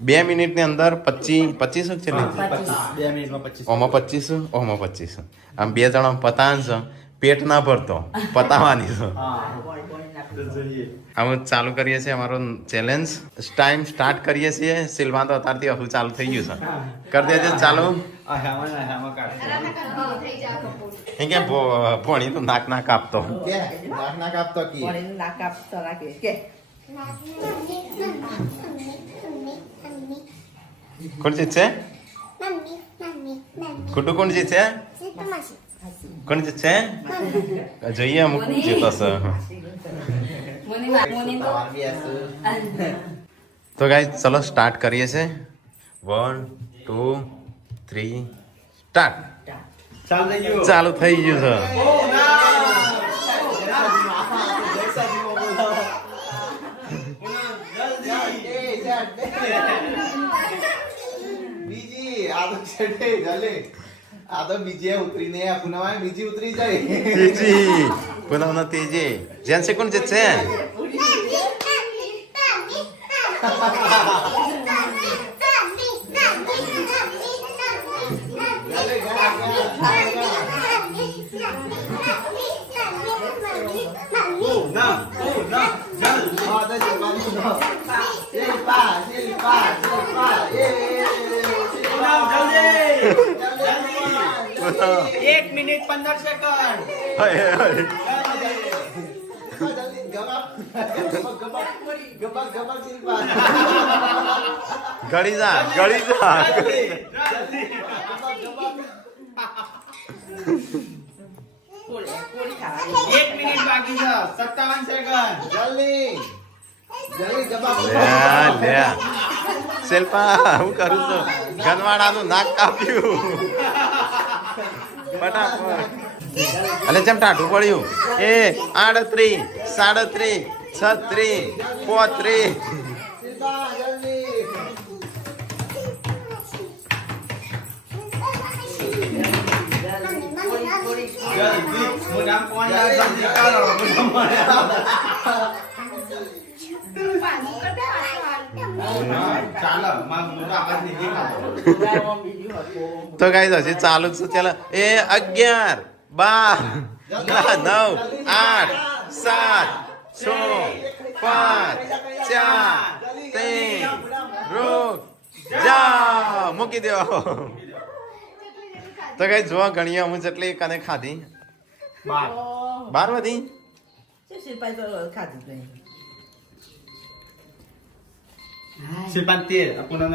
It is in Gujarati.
2 મિનિટની અંદર 25 છે ને 2 મિનિટમાં 25. ઓમાં 25 ઓમાં 25 આમ 2 જણા પતાન છે પેટ ના ભરતો પતાવાની છે હવે ચાલુ કરીએ છીએ અમારો ચેલેન્જ ટાઈમ સ્ટાર્ટ કરીએ છીએ સિલવાન તો અત્યારથી હવે ચાલુ થઈ ગયું છે કરી દેજો ચાલુ એ કે ભોણી તો નાક ના કાપતો નાક આપતો કી કોણ જીતશે ખોટું કોણ જીતશે કોણ જીતશે જોઈએ અમુક જીતશે તો ગાઈસ ચલો સ્ટાર્ટ કરીએ છે 1 2 3 સ્ટાર્ટ ચાલુ થઈ ગયું છે આ તો બીજી ઉતરીને પુનવા બીજી ઉતરી જાય તેજી પુનઃ ના તેજી જેન સે કોણ જીતશે એક મિનિટ 15 સેકન્ડ ગળી જા ગળી જા એક મિનિટ બાકી છે 57 સેકન્ડ જલ્દી લે શિલ્પા હું કરું છું ગનવાડાનું નાક કાપ્યું ફટાફટ અલે જેમ ટાઢું પડ્યું એ 38 37 36 તો ગાઈસ હજી ચાલુ જ છે ચાલો એ 11 12 9 8 7 6 5 4 3 રૂક જા મૂકી દો તો ગાઈસ જોવા ગણીએ હું જેટલી કને ખાધી 12 વધી શિલ્પાન 13